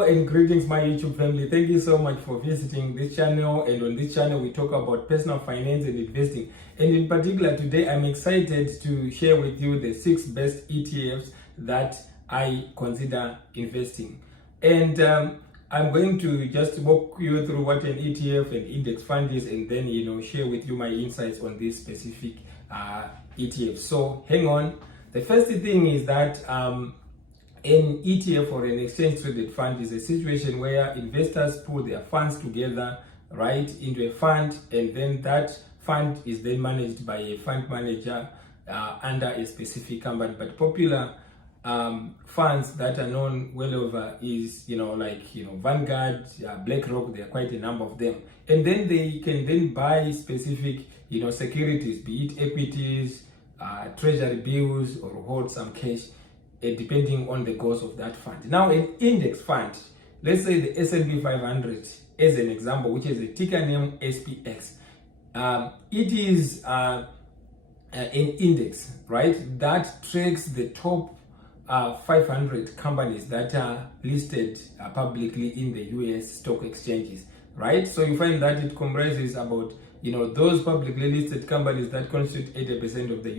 Hello and greetings, my YouTube family. Thank you so much for visiting this channel. And on this channel, we talk about personal finance and investing. And in particular, today I'm excited to share with you the 6 best ETFs that I consider investing. And I'm going to just walk you through what an ETF and index fund is, and then share with you my insights on this specific ETF. So hang on. The first thing is that an ETF or an exchange traded fund is a situation where investors put their funds together, right, into a fund, and then that fund is then managed by a fund manager under a specific company. But popular funds that are known well over is Vanguard, BlackRock. There are quite a number of them, and then they can then buy specific securities, be it equities, treasury bills, or hold some cash, depending on the goals of that fund. Now, an index fund, let's say the S&P 500 as an example, which is a ticker name SPX. It is an index, right, that tracks the top 500 companies that are listed publicly in the US stock exchanges, right? So you find that it comprises about those publicly listed companies that constitute 80% of the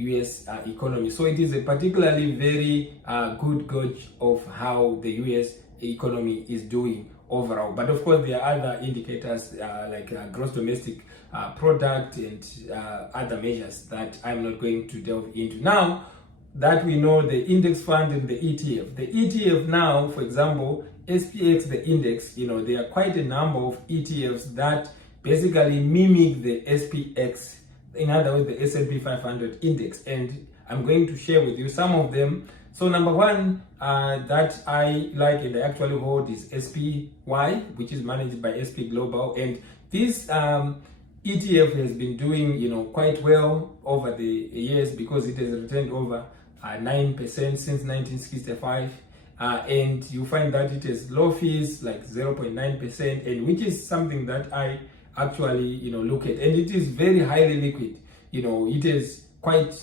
US economy. So it is a particularly very good gauge of how the US economy is doing overall. But of course, there are other indicators like gross domestic product and other measures that I'm not going to delve into. Now that we know the index fund and the ETF. The ETF now, for example, SPX, the index, there are quite a number of ETFs that basically mimic the SPX, in other words, the S&P 500 index, and I'm going to share with you some of them. So number one that I like and I actually hold is SPY, which is managed by SP Global, and this ETF has been doing quite well over the years because it has returned over 9% since 1965, and you find that it has low fees like 0.9%, and which is something that I actually look at, and it is very highly liquid. It is quite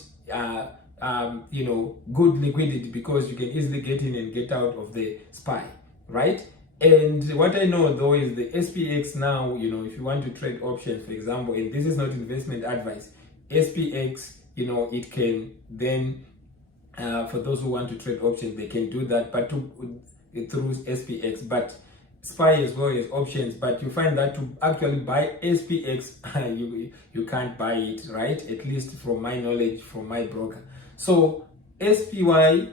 good liquidity because you can easily get in and get out of the SPY, right? And what I know though is the SPX now, if you want to trade options, for example, and this is not investment advice, SPX, it can then for those who want to trade options, they can do that, but through SPX. But SPY as well as options, but you find that to actually buy SPX, you can't buy it, right? At least from my knowledge, from my broker. So SPY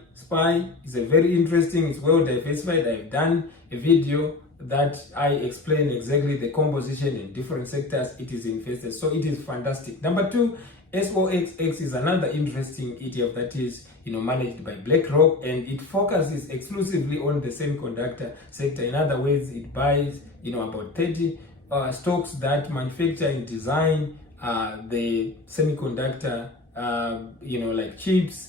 is a very interesting, it's well diversified. I've done a video that I explain exactly the composition in different sectors it is invested. So it is fantastic. Number two, SOXX is another interesting ETF that is managed by BlackRock, and it focuses exclusively on the semiconductor sector. In other words, it buys about 30 stocks that manufacture and design the semiconductor like chips.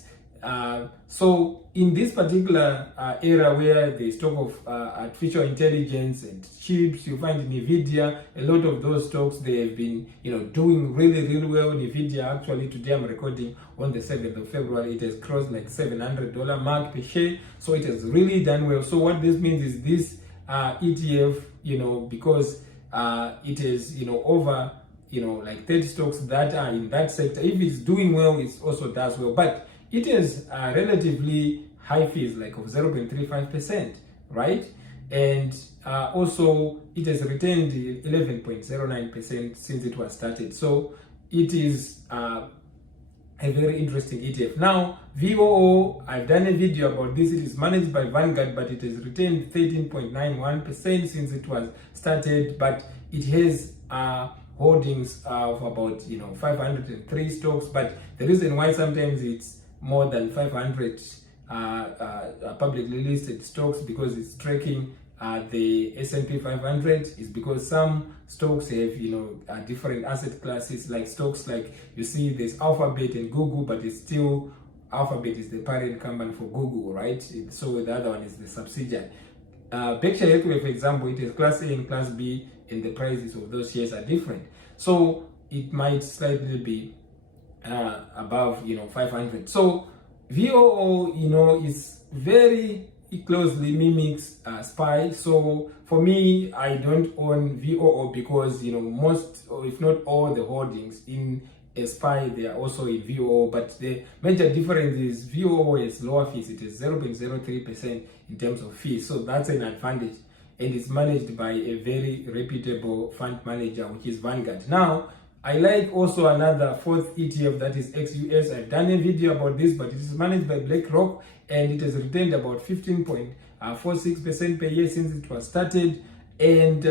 So in this particular era where the stock of artificial intelligence and chips, you find Nvidia, a lot of those stocks, they have been doing really well. Nvidia, actually today I'm recording on the 7th of February, it has crossed like $700 mark per share, so it has really done well. So what this means is this ETF, because it is over like 30 stocks that are in that sector, if it's doing well, it also does well. But it has relatively high fees, like of 0.35%, right? And also it has retained 11.09% since it was started. So it is a very interesting ETF. Now, VOO, I've done a video about this. It is managed by Vanguard, but it has retained 13.91% since it was started, but it has holdings of about 503 stocks. But the reason why sometimes it's more than 500 publicly listed stocks, because it's tracking the S&P 500, is because some stocks have different asset classes, like stocks like you see there's Alphabet and Google, but it's still Alphabet is the parent company for Google, right? So the other one is the subsidiary. Berkshire Hathaway, for example, it is Class A and Class B, and the prices of those shares are different. So it might slightly be above 500. So VOO is very it closely mimics SPY. So for me, I don't own VOO because most, or if not all, the holdings in SPY they are also in VOO. But the major difference is VOO is lower fees. It is 0.03% in terms of fees. So that's an advantage, and it's managed by a very reputable fund manager, which is Vanguard. Now, I like also another fourth ETF, that is XUS. I've done a video about this, but it is managed by BlackRock, and it has returned about 15.46% per year since it was started. And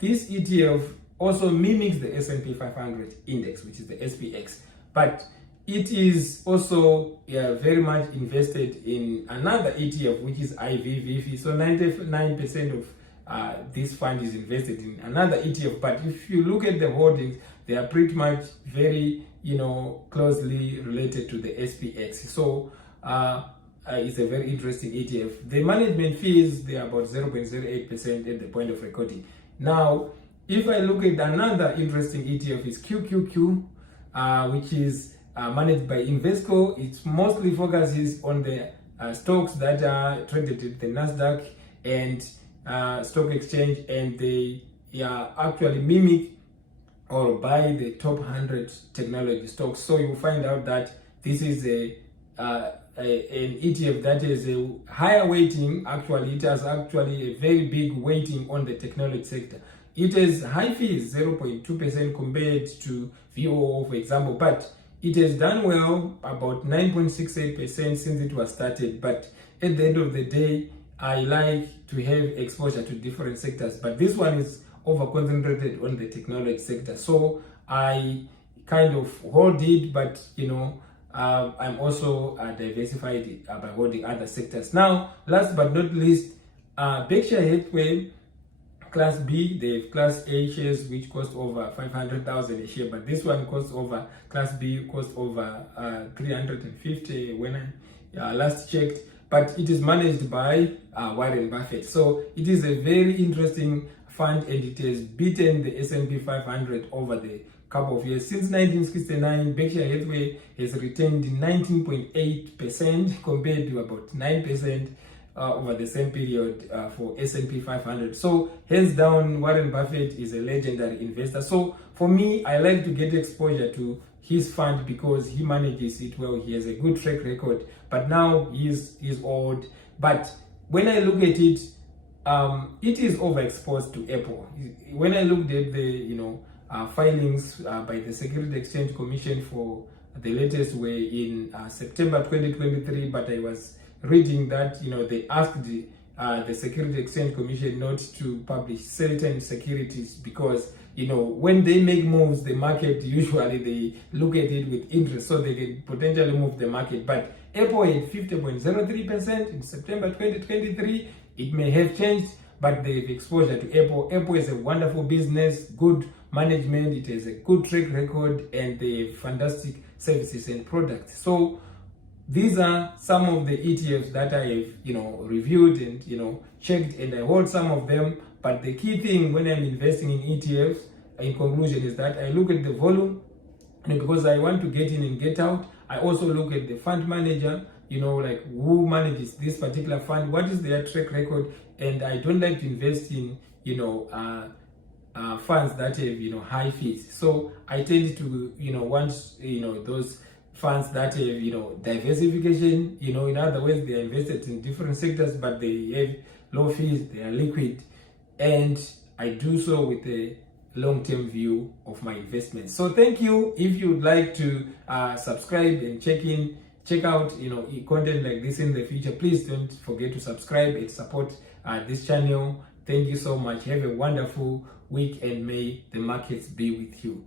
this ETF also mimics the S&P 500 index, which is the SPX, but it is also very much invested in another ETF, which is IVVV. So 99% of this fund is invested in another ETF. But if you look at the holdings, they are pretty much very closely related to the SPX. So it's a very interesting ETF. The management fees, they are about 0.08% at the point of recording. Now, if I look at another interesting ETF, is QQQ, which is managed by Invesco. It mostly focuses on the stocks that are traded at the Nasdaq and stock exchange, and they actually mimic or buy the top 100 technology stocks. So you find out that this is an ETF that is a higher weighting. Actually, it has actually a very big weighting on the technology sector. It has high fees, 0.2% compared to VOO, for example, but it has done well, about 9.68% since it was started. But at the end of the day, I like to have exposure to different sectors, but this one is over concentrated on the technology sector. So I kind of hold it, but I'm also diversified by holding other sectors. Now, last but not least, Berkshire Hathaway Class B, they have Class A shares which cost over 500,000 a share, but this one costs over, Class B costs over 350 when I last checked. But it is managed by Warren Buffett. So it is a very interesting fund, and it has beaten the S&P 500 over the couple of years. Since 1969, Berkshire Hathaway has retained 19.8% compared to about 9% over the same period for S&P 500. So hands down, Warren Buffett is a legendary investor. So for me, I like to get exposure to his fund because he manages it well. He has a good track record, but now he's old. But when I look at it, it is overexposed to Apple. When I looked at the filings by the Securities Exchange Commission for the latest were in September 2023, but I was reading that they asked the Securities Exchange Commission not to publish certain securities because when they make moves, the market usually they look at it with interest, so they can potentially move the market. But Apple had 50.03% in September 2023. It may have changed, but they have exposure to Apple. Apple is a wonderful business, good management, it has a good track record, and they have fantastic services and products. So these are some of the ETFs that I have reviewed and checked, and I hold some of them. But the key thing when I'm investing in ETFs, in conclusion, is that I look at the volume, and because I want to get in and get out. I also look at the fund manager, like who manages this particular fund, what is their track record, and I don't like to invest in funds that have high fees. So I tend to want those funds that have diversification. In other words, they are invested in different sectors, but they have low fees, they are liquid, and I do so with a long-term view of my investments. So thank you. If you'd like to subscribe and check out content like this in the future, please don't forget to subscribe and support this channel. Thank you so much. Have a wonderful week, and may the markets be with you.